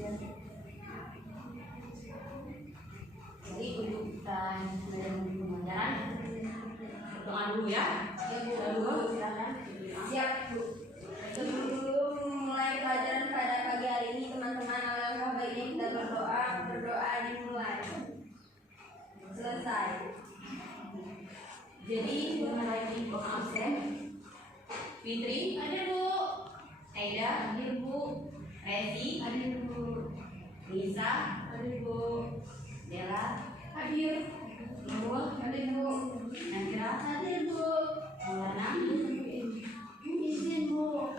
Jadi untuk kita pembelajaran doa dulu ya. Dulu silakan. Siap Bu. Sebelum mulai pelajaran pada pagi hari ini, teman-teman, alangkah baiknya kita berdoa. Berdoa dimulai. Selesai. Jadi mulai di absen. Fitri, Hadir Bu. Aida, Hadir Bu. Resi, Hadir Bu. Lisa, Hadir Bu. Dela, Hadir. Nurul, Hadir Bu. Najra, Hadir Bu. Maulana, Izin Bu.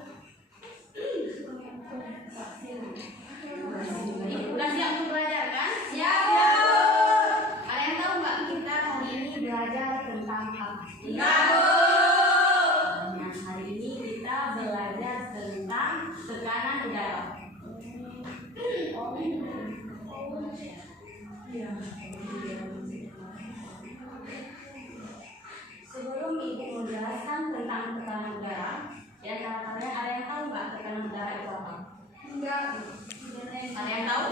udah siap untuk belajar kan? Siap. Kalian tahu nggak kita hari ini belajar tentang apa? Enggak Bu. Nah, hari ini kita belajar tentang tekanan udara. Sebelum Ibu menjelaskan tentang tekanan udara, ya kalian ada yang tahu nggak tekanan udara itu apa? Enggak. Ada yang tahu?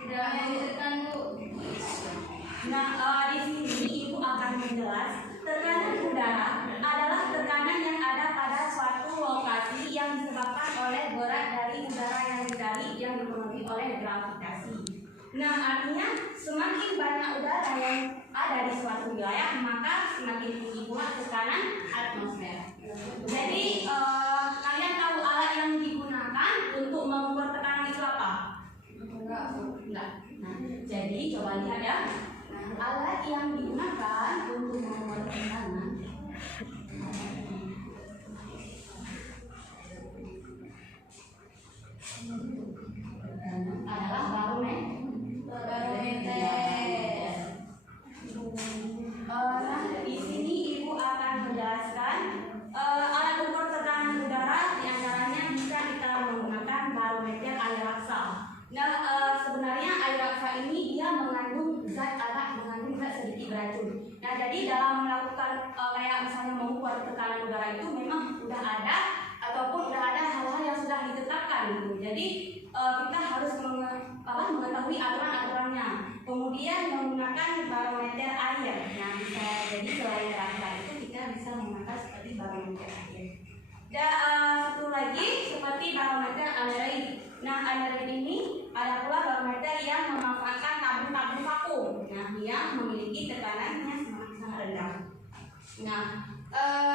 Tidak yang ditekan Bu. Nah, di sini Ibu akan menjelas tekanan udara adalah tekanan yang ada pada suatu lokasi yang disebabkan oleh berat dari udara yang ditarik yang dipenuhi oleh gravitasi. Nah, artinya semakin banyak udara yang ada di suatu wilayah, maka semakin tinggi pula tekanan atmosfer. Jadi, kalian tahu alat yang digunakan untuk mengukur tekanan itu apa? Enggak Bu. Enggak. Nah, jadi coba lihat ya. Alat yang digunakan untuk mengukur tekanan adalah barometer. Nah, di sini Ibu akan menjelaskan alat ukur tekanan udara, diantaranya bisa kita menggunakan barometer air raksa. Nah, sebenarnya air raksa ini dia mengandung zat sedikit beracun. Nah, jadi dalam melakukan kayak misalnya mengukur tekanan udara itu memang udah ada ataupun udah ada hal-hal yang sudah ditetapkan gitu. Jadi kita harus mengetahui aturan-aturannya. Kemudian menggunakan barometer air. Nah, bisa jadi selain raksa itu kita bisa menggunakan seperti barometer air. Dan satu lagi seperti barometer anaeroid. Nah, anaeroid ini ada pula barometer yang memanfaatkan tabung-tabung vakum. Nah, yang memiliki tekanannya sangat rendah. Nah,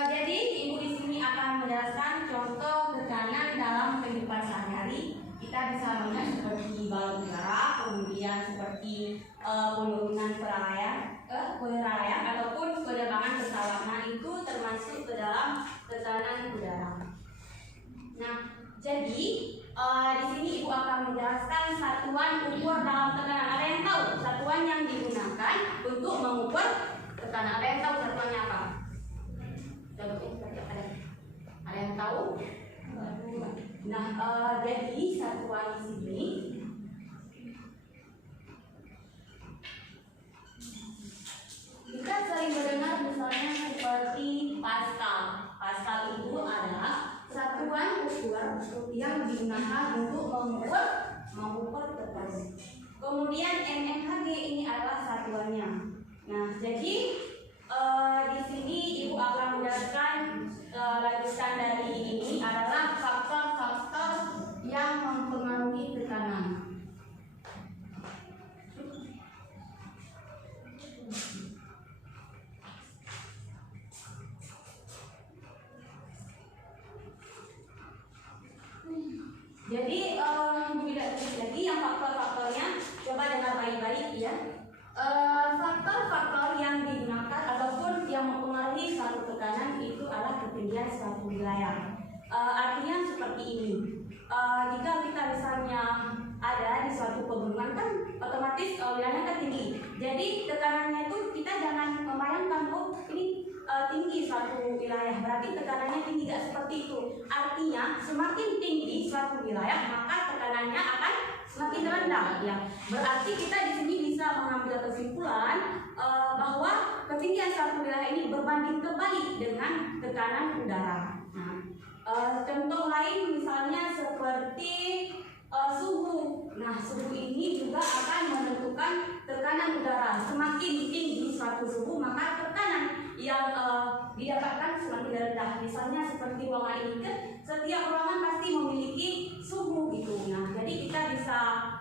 jadi Ibu di sini akan menjelaskan contoh tekanan dalam kehidupan sehari-hari. Kita bisa melihat seperti balon udara, kemudian seperti penurunan perayaan ataupun penerbangan pesawat. Nah, itu termasuk ke dalam tekanan udara. Nah, jadi di sini Ibu akan menjelaskan satuan ukur dalam tekanan. Ada yang tahu satuan yang digunakan untuk mengukur tekanan? Ada yang tahu satuannya apa? Ada yang tahu? Nah, jadi satuan di sini kita sering mendengar misalnya seperti Pascal. Pascal itu adalah satuan ukur yang digunakan untuk mengukur tekanan. Kemudian mmHg ini adalah satuannya. Nah, jadi di sini Ibu akan menjelaskan lanjutan dari ini adalah faktor-faktor yang mempengaruhi tekanan. Jadi tidak sedikit lagi yang faktor-faktornya, coba dengar baik-baik ya. Faktor-faktor yang digunakan ataupun yang mempengaruhi suatu tekanan itu adalah ketinggian suatu wilayah. Artinya seperti ini. Jika kita misalnya ada di suatu pegunungan kan otomatis wilayahnya kan tinggi. Jadi tekanannya itu kita jangan membayangkan ini tinggi suatu wilayah, berarti tekanannya tinggi, tidak seperti itu. Artinya semakin tinggi suatu wilayah maka tekanannya akan semakin rendah ya. Berarti kita di sini bisa mengambil kesimpulan bahwa ketinggian suatu wilayah ini berbanding terbalik dengan tekanan udara. Nah, contoh lain misalnya seperti suhu Nah, suhu ini juga akan menentukan tekanan udara. Semakin tinggi suatu suhu, maka tekanan yang didapatkan semakin rendah. Misalnya seperti ruangan ini kan, setiap ruangan pasti memiliki suhu gitu. Nah, jadi kita bisa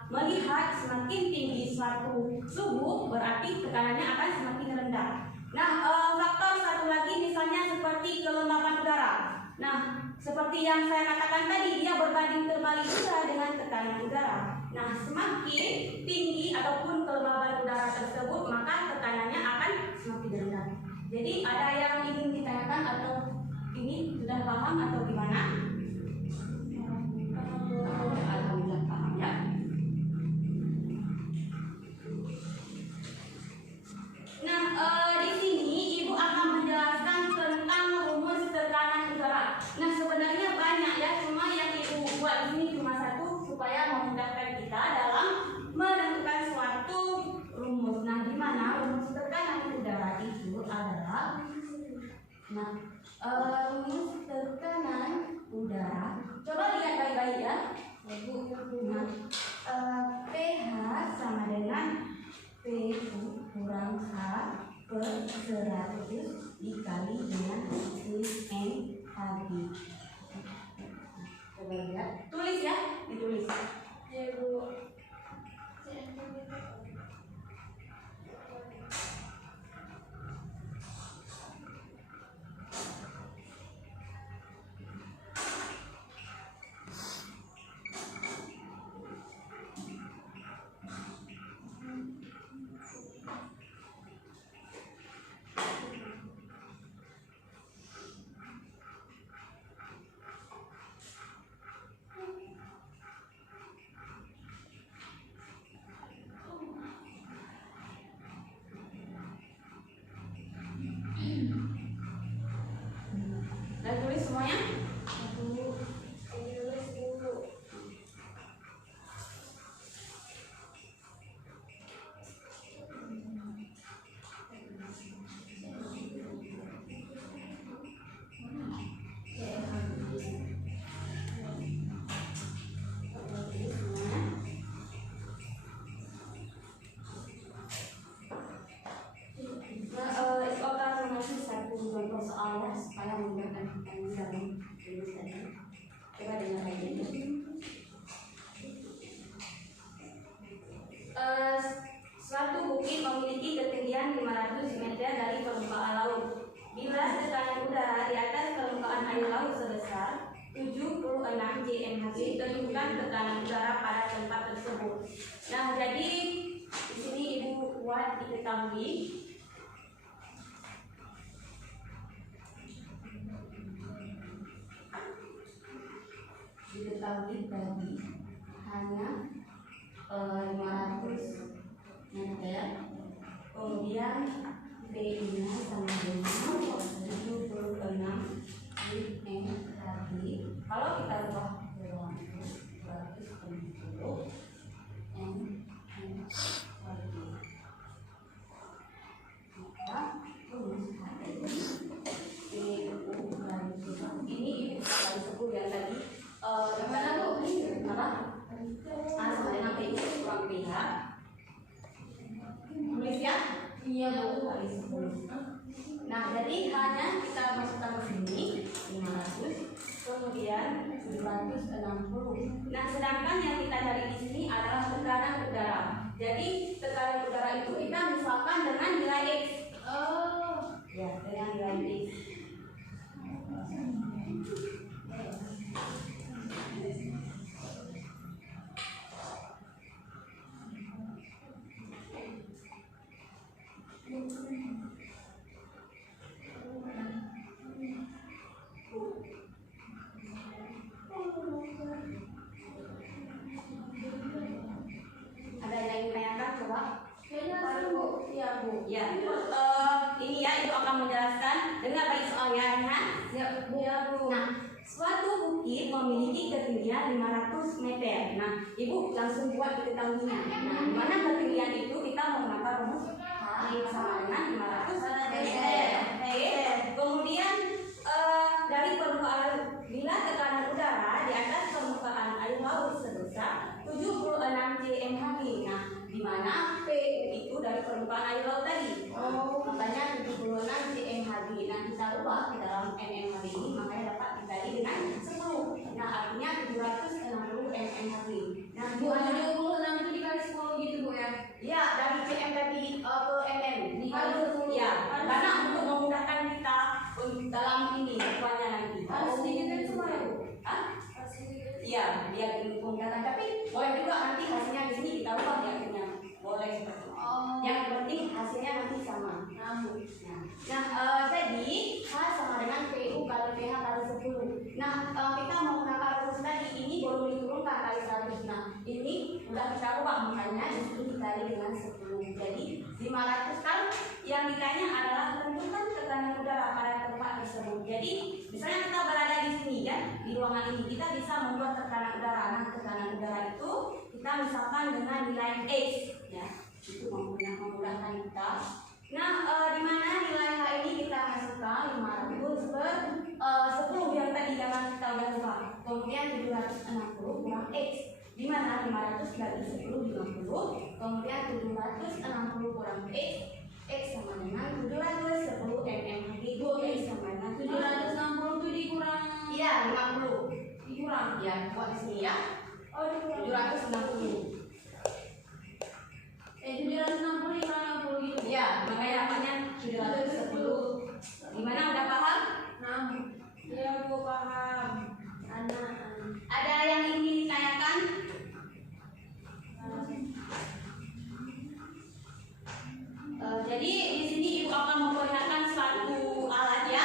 melihat semakin tinggi suatu suhu berarti tekanannya akan semakin rendah. Nah, faktor satu lagi misalnya seperti kelembapan udara. Nah, seperti yang saya katakan tadi, dia berbanding terbalik juga dengan tekanan udara. Nah, semakin tinggi ataupun kelembaban udara tersebut, maka tekanannya akan semakin rendah. Jadi ada yang ingin ditanyakan atau ini sudah paham atau gimana? Alhamdulillah paham ya. Nah, di sini Ibu akan menjelaskan tentang rumus tekanan udara. Nah, sebenarnya banyak ya, cuma yang Ibu buat di sini cuma satu supaya memudahkan kita dalam menentukan suatu rumus. Nah, di mana rumus tekanan udara itu adalah rumus tekanan udara. Coba lihat baik-baik ya. Nah, pH sama dengan PU kurang H per 100 dikali dengan N tadi. Coba lihat, tulis ya, ditulis. Ya Bu. Dan tulis semuanya. Soalnya supaya memudahkan kita dalam tulisannya. Coba dengar lagi. Suatu bukit memiliki ketinggian 500 meter dari permukaan laut. Bila tekanan udara di atas permukaan air laut sebesar 76 JMHG, tentukan tekanan udara pada tempat tersebut. Nah, jadi di sini Ibu buat diketahui. Diketahui tadi hanya 500 meter, kemudian P-nya sama dengan 76 JMHG. Kalau kita ubah ke ruang 270 MHG, maka rumus ini Ibu tadi sebut yang tadi gimana Bu? Apa? Sama dengan P kurang PH. Tulis ya? Iya Bu. Nah, jadi hanya kita masukkan ke sini 500, kemudian 760. Nah, sedangkan yang kita cari di sini adalah tekanan udara. Jadi tekanan udara itu kita misalkan dengan nilai X. Oh, ya, dengan nilai X. Ada yang ingin tanyakan coba? Ya Bu. Ya, ini ya Ibu akan menjelaskan dengan baik soalnya. Ya Bu. Nah, suatu bukit memiliki ketinggian 500 meter. Nah, Ibu langsung buat diketahuinya. Nah, di mana ketinggian itu kita menggunakan rumus H sama dengan 500 meter. Kemudian dari permukaan laut, bila tekanan udara di atas permukaan air laut sebesar 76 mana P itu dari permukaan air laut tadi. Makanya 76 cmHg. Nah kita ubah ke dalam mmHg ini, makanya dapat dikali dengan 10. Nah artinya 760 mmHg. Nah gimana? 26 itu dikali 10 gitu Bu ya? Ya, dari cm tadi ke mm dikali 10. Ya, karena untuk memudahkan kita dalam ini semuanya nanti. Harus dihitung semua ya Bu? Hah? Iya, biar memudahkan. Tapi boleh juga nanti hasilnya di sini kita ubah ya, hasilnya. Boleh seperti itu. Yang penting hasilnya nanti sama. Nah, jadi H sama dengan PU kali PH kali 10. Nah, kita menggunakan rumus tadi ini baru diturunkan kali 100. Nah, ini udah kita ubah, makanya itu dikali dengan 10. Jadi 500 kan yang ditanya adalah tentukan tekanan udara pada tempat tersebut. Jadi misalnya kita berada di sini ya, di ruangan ini kita bisa membuat tekanan udara. Nah, tekanan udara itu kita misalkan dengan nilai X ya. Itu memudahkan kita. Nah, di mana nilai H ini kita masukkan 500 per 10 yang tadi jangan kita udah lupa. Kemudian 760 kurang X. Di mana 500 dari 10 50. Kemudian 760 kurang X. X sama dengan 710 mmHg. X sama dengan 760 itu dikurang. Iya, 50. Dikurang. Ya, buat di sini ya. 760. 760 dikurang 60 gitu. Ya, makanya dapatnya 710. Gimana, udah paham? Ya Bu paham. Ada yang ingin ditanyakan? Jadi di sini Ibu akan memperlihatkan suatu alat ya,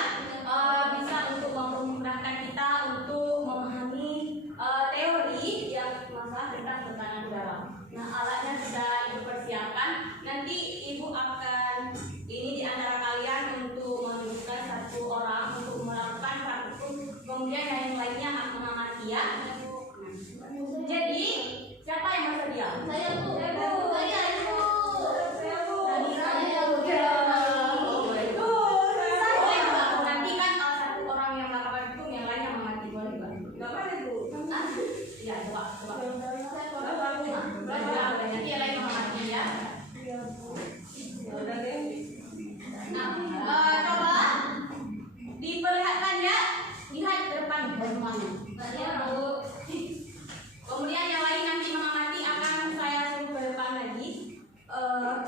bisa untuk memudahkan kita untuk memahami teori yang masalah tentang tekanan udara. Nah, alatnya sudah Ibu persiapkan. Nanti Ibu akan ini di antara kalian untuk menunjukkan satu orang untuk melakukan praktikum, kemudian yang lainnya akan mengamati ya. Jadi siapa yang masa dia? Saya Bu. Nanti kan satu orang yang melakukan itu, yang lain yang mengamati. Boleh nggak? Nggak boleh Bu. Ya coba. Nanti yang lain mengamati ya. Nah, coba diperlihatkan ya, lihat ke depan bagaimana. Kemudian yang lain nanti mengamati akan saya suruh ke depan lagi.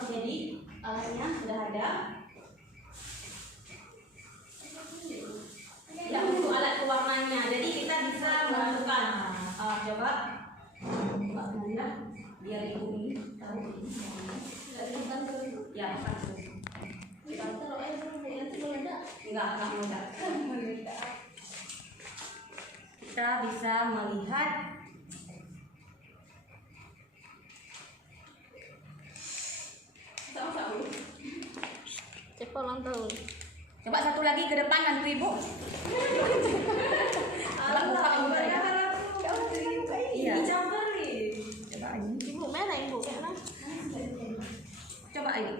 Jadi alatnya sudah ada. Ya, untuk alat pewarnanya. Jadi kita bisa menentukan. Coba Mbak Nanda, biar Ibu ini tahu. Ya, enggak mudah. Kita bisa melihat Cepat ulang tahun. coba satu lagi ke depan bantu Ibu. Coba buka muka ya. Iya. Coba ini. Ibu mana Ibu? Mana? Coba ini.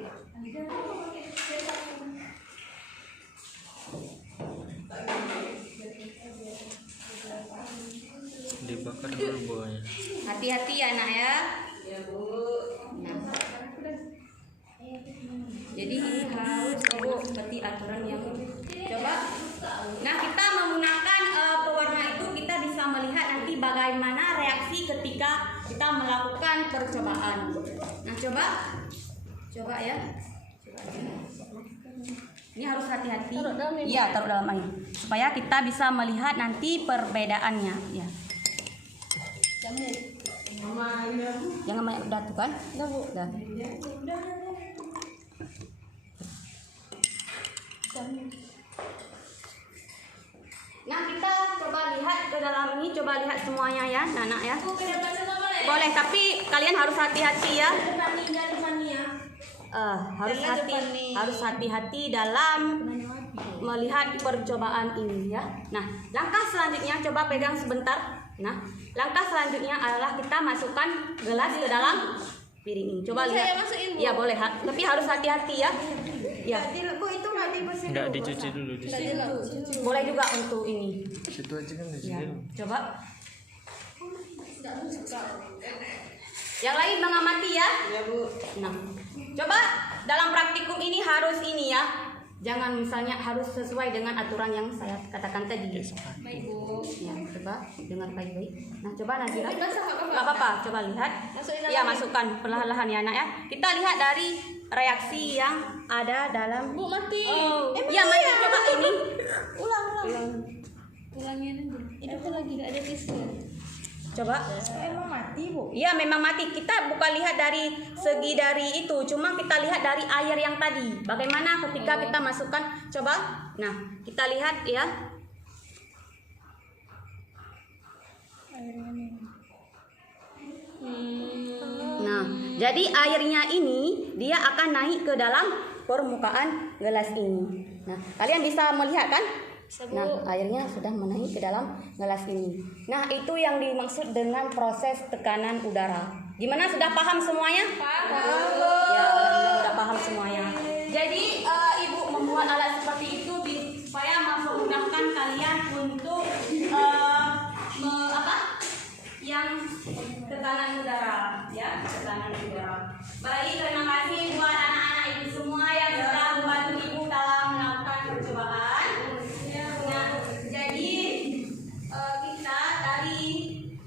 Dibakar dulu bawahnya. Hati-hati ya nak ya. Ya Bu. Nah. Jadi ini harus Ibu seperti aturan yang coba. Nah, kita menggunakan pewarna itu kita bisa melihat nanti bagaimana reaksi ketika kita melakukan percobaan. Nah, coba ya. Ini harus hati-hati. Iya, taruh dalam air supaya kita bisa melihat nanti perbedaannya. Ya. Jangan banyak udah tuh kan? Udah Bu. Udah. Nah, kita coba lihat ke dalam ini, coba lihat semuanya ya, Nana ya. Boleh, tapi kalian harus hati-hati ya. Harus hati-hati dalam melihat percobaan ini ya. Nah, langkah selanjutnya coba pegang sebentar. Nah, langkah selanjutnya adalah kita masukkan gelas ke dalam piring ini. Coba lihat. Saya masukin, Bu. Ya boleh, tapi harus hati-hati ya. Ya. Bu itu nggak dibersihkan. Enggak dicuci dulu di sini. Boleh juga untuk ini. Situ aja kan di Ya, sini. coba. Yang lain mengamati ya. Ya Bu. Nah, coba dalam praktikum ini harus ini ya. Jangan misalnya harus sesuai dengan aturan yang saya katakan tadi. Baik Bu. Ya, coba dengar baik-baik. Nah, coba Nazira. Kita sahab apa? Nggak apa-apa, coba lihat. Masukin Ya, lagi. masukkan perlahan-lahan ya, Nak ya. Kita lihat dari reaksi yang ada dalam. Bu mati. Ya, mari coba ini. Ulang. Ulangin aja. Itu lagi nggak ada tesnya. Coba. Emang mati Bu. Iya memang mati. Kita bukan lihat dari segi dari itu, cuma kita lihat dari air yang tadi. Bagaimana ketika kita masukkan, coba. Nah, kita lihat ya. Nah, jadi airnya ini dia akan naik ke dalam permukaan gelas ini. Nah, kalian bisa melihat kan? Nah, airnya sudah menaik ke dalam gelas ini. Nah, itu yang dimaksud dengan proses tekanan udara. Gimana, sudah paham semuanya? Paham. Ya, sudah paham semuanya. Jadi, Ibu membuat alat seperti itu supaya memudahkan kalian untuk yang tekanan udara, ya, tekanan udara. Baik, terima kasih buat anak-anak Ibu semua yang sudah membantu Ibu dalam melakukan percobaan. Nah, jadi kita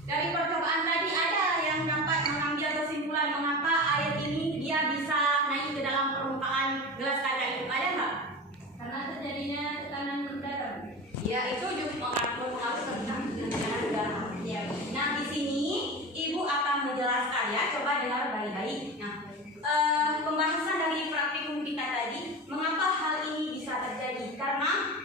dari percobaan tadi ada yang dapat mengambil kesimpulan mengapa air ini dia bisa naik ke dalam permukaan gelas kaca itu. Ada nggak? Karena terjadinya tekanan udara. Ya, itu juga mengatur tentang tekanan udara. Ya. Nah, di sini Ibu akan menjelaskan ya. Coba dengar baik-baik. Nah, pembahasan dari praktikum kita tadi, mengapa hal ini bisa terjadi? Karena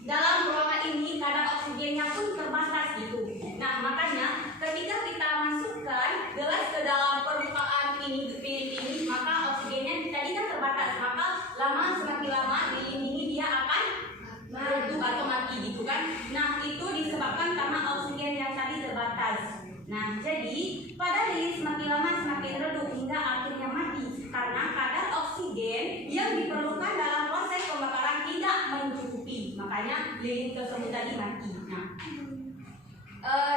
dalam ruangan ini kadar oksigennya pun terbatas gitu. Nah, makanya ketika kita masukkan gelas ke dalam permukaan ini, maka oksigennya tadi kan terbatas. Maka semakin lama lilin ini dia akan meredup atau mati gitu kan. Nah, itu disebabkan karena oksigen yang tadi terbatas. Nah, jadi pada lilin semakin lama semakin redup hingga akhirnya mati karena kadar oksigen yang diperlukan dalam proses pembakaran tidak mencukupi. Makanya lilin tersebut tadi mati. Nah,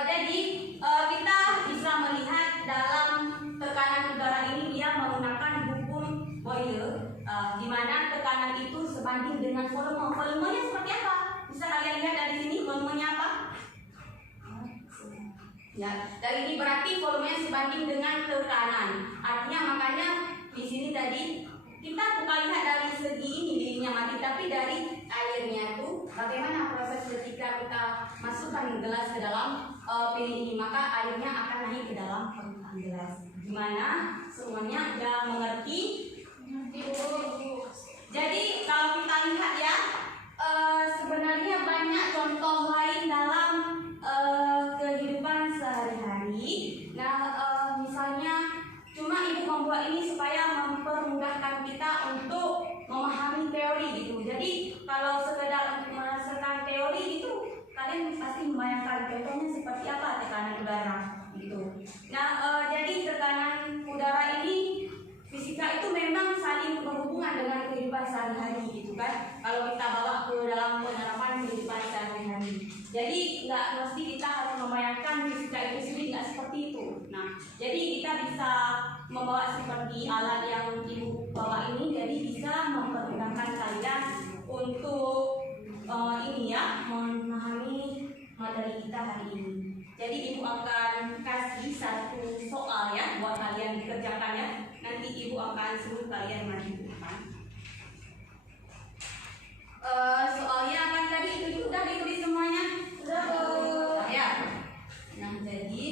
jadi kita bisa melihat dalam tekanan udara ini dia menggunakan hukum Boyle, di mana tekanan itu sebanding dengan volume. Volumenya seperti apa? Bisa kalian lihat dari sini volumenya apa? Ya, dari ini berarti volumenya sebanding dengan tekanan. Artinya makanya di sini tadi kita bukan lihat dari segi ini dirinya mati, tapi dari airnya itu bagaimana proses ketika kita masukkan gelas ke dalam piring ini, maka airnya akan naik ke dalam permukaan gelas. Gimana? Semuanya udah mengerti? Jadi kalau kita lihat ya, sebenarnya banyak contoh lain dalam kehidupan sehari-hari. Nah, misalnya cuma Ibu membuat ini supaya mempermudahkan kita untuk memahami teori gitu. Jadi kalau sekedar berdasarkan teori itu kalian pasti membayangkan contohnya seperti apa tekanan udara gitu. Nah, jadi tekanan udara ini fisika itu memang saling berhubungan dengan kehidupan sehari-hari gitu kan. Kalau kita bawa ke dalam penerapan kehidupan sehari-hari. Jadi nggak mesti kita harus membayangkan fisika itu sendiri, nggak seperti itu. Nah, jadi kita bisa membawa seperti alat yang Ibu bawa ini, jadi bisa mempermudahkan kalian untuk ini ya, memahami materi kita hari ini. Jadi Ibu akan kasih satu soal ya buat kalian dikerjakan ya. Nanti Ibu akan suruh kalian maju ke depan. Soalnya kan tadi itu sudah ditulis semuanya. Sudah ya. Nah, jadi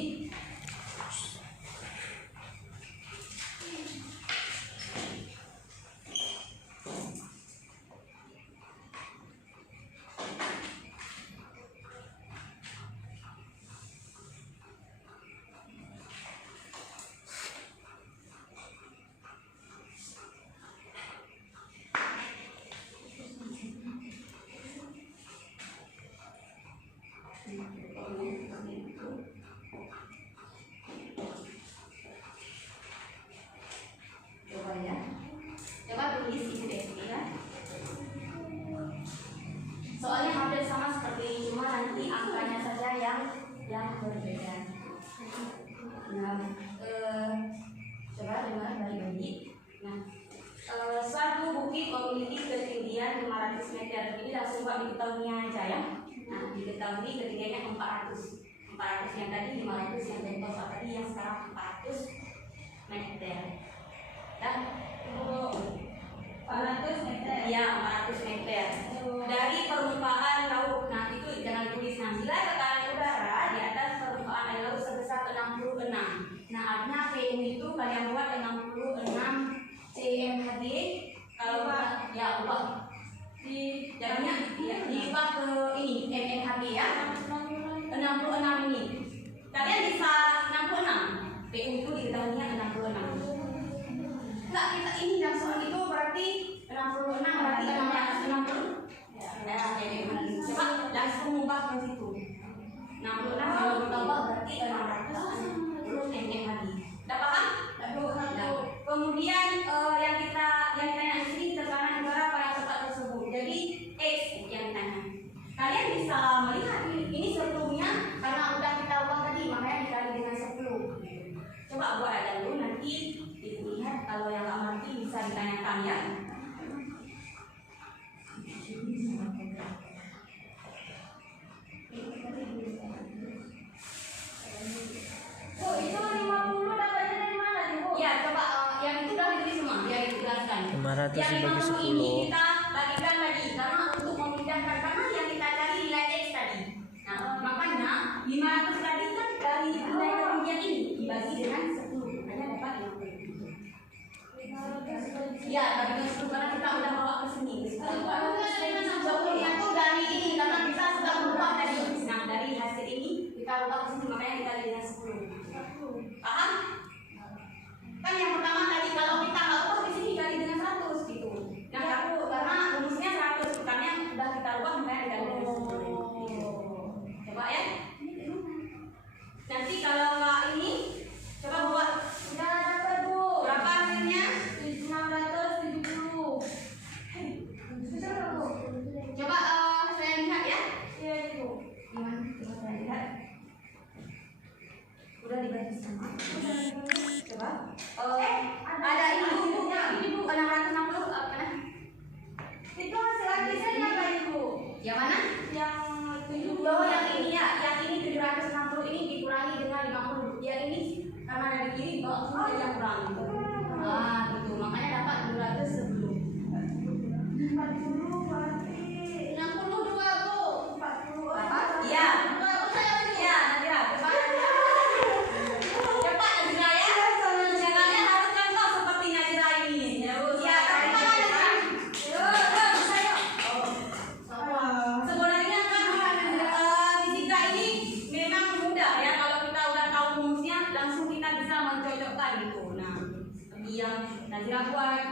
meter. Ini langsung buat diketahuinya aja ya. Nah, diketahui ketiganya 400. 400 yang tadi, 500 yang contoh tadi, yang sekarang 400 meter. Dan 400 meter. ya 400 meter dari permukaan laut. Nah, itu jangan tulis. Nah, bila tekanan udara di atas permukaan air laut sebesar 66. Nah, artinya PM itu kalian buat 66 cmhg. Kalau ya ubah di jalannya ya, diubah ke ini mmhg ya. 66 ini. Kalian bisa 66. PM itu diketahuinya 66. Enggak, kita ini langsung itu berarti 66 berarti 660. Ya, jadi coba langsung ubah ke situ. 66 kalau ditambah berarti 660 mmHg. Udah paham? Nah, kemudian yang kita tanya di sini tekanan udara pada tempat tersebut. Jadi X yang ditanya. Kalian bisa melihat ini sebelumnya karena udah kita ubah tadi makanya dikali dengan 10. Coba buat aja dulu nanti dilihat, kalau yang nggak ngerti bisa ditanyakan ya. Bu, itu 50 dapatnya dari mana nih, Bu? Ya, coba yang itu udah ditulis semua, biar dijelaskan. 500 Yang dibagi 50 ini 10. kita bagikan lagi karena untuk memudahkan, karena yang kita cari nilai X tadi. Nah, makanya 500 tadi kan dari nilai kerugian ini dibagi dengan 10, makanya dapat 50. Ya, bagi dengan 10 karena kita udah bawa ke sini. 10 itu dari ini karena kita sudah berubah tadi. Nah, dari hasil ini kita ubah ke sini makanya dikali dengan 10. Paham? Kan yang pertama tadi kalau kita nggak ubah di sini dikali dengan 100 gitu. Nah, karena rumusnya 100, bukannya udah kita ubah makanya dikali dengan 10. Coba ya. Nanti kalau nggak ini, coba buat. Udah dapat, Bu. Berapa hasilnya? 670. Coba saya lihat ya. Iya, Bu. Gimana? Coba saya lihat. Udah dibagi sama. Coba. Ada ini bukunya. Ini bu 660 apa nah? Itu hasil akhirnya apa, Ibu? Yang mana? Yang Oh, yang ini ya. Yang ini 760 ini dikurangi dengan 50. Yang ini karena dari kiri bawa semua yang kurang. Ah, gitu. Makanya dapat 210. 40 berarti 62, Bu. 40. Apa? Iya. Iya, Nadira. Cepat Nadira ya. Jangannya harus contoh seperti Nadira ini. Ya, tapi kan Nadira. Sebenarnya kan fisika ini memang mudah ya, kalau kita udah tahu rumusnya langsung kita bisa mencocokkan gitu. Nah, seperti yang Nadira buat.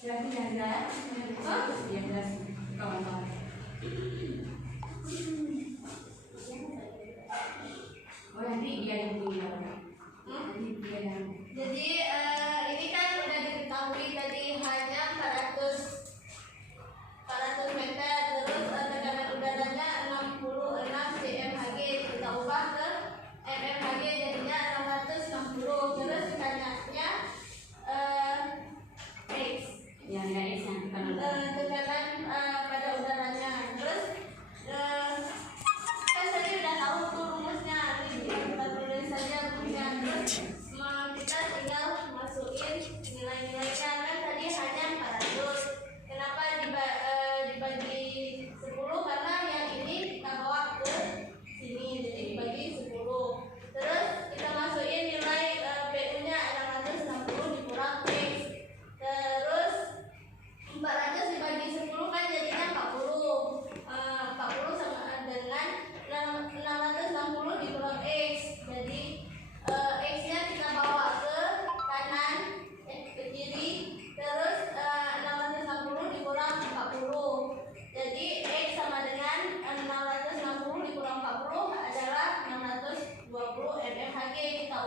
Jelasin Nadira ya. Ya, jelasin kawan-kawan. Oh, nanti dia yang punya. Nanti dia yang. Jadi ini kan udah diketahui tadi hanya 400 meter, terus tekanan udaranya 66 cmhg, kita ubah ke mmhg jadinya 660. Terus tekanannya Ya, nilai X yang kita tekanan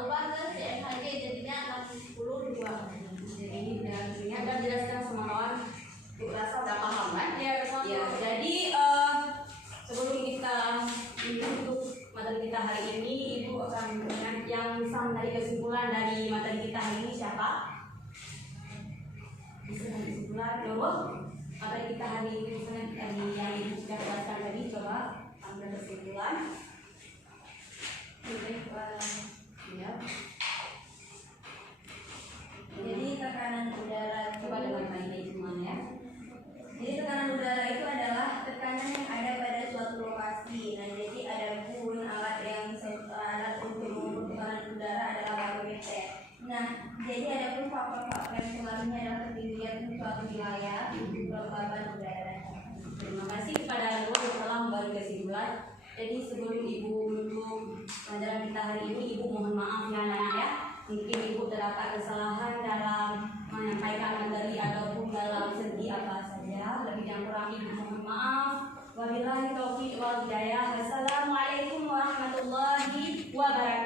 ubah ke CMHG jadinya 60 2. Jadi ini udah jelaskan semua kawan. Ibu rasa udah paham kan? Iya, betul. Ya, jadi sebelum kita untuk materi kita hari ini, Ibu akan yang bisa menarik kesimpulan dari materi kita hari ini siapa? Bisa menarik kesimpulan, Nurul. Materi kita hari ini misalnya dari yang Ibu sudah jelaskan tadi, coba ambil kesimpulan. Ya. Jadi tekanan udara Coba dengan baik semuanya ya. Jadi tekanan udara itu adalah tekanan yang ada pada suatu lokasi. Nah, jadi adapun alat untuk mengukur tekanan udara adalah barometer. Nah, jadi adapun faktor-faktor yang pengaruhnya adalah ketinggian suatu wilayah, kelembaban udara. Terima kasih kepada Nurul yang telah memberi kesimpulan. Jadi sebelum Ibu menutup pelajaran kita hari ini, Ibu mohon maaf ya anak-anak ya. Mungkin Ibu terdapat kesalahan dalam menyampaikan materi ataupun dalam segi apa saja. Lebih dan kurang Ibu mohon maaf. Wabillahi taufiq wal hidayah. Wassalamualaikum warahmatullahi wabarakatuh.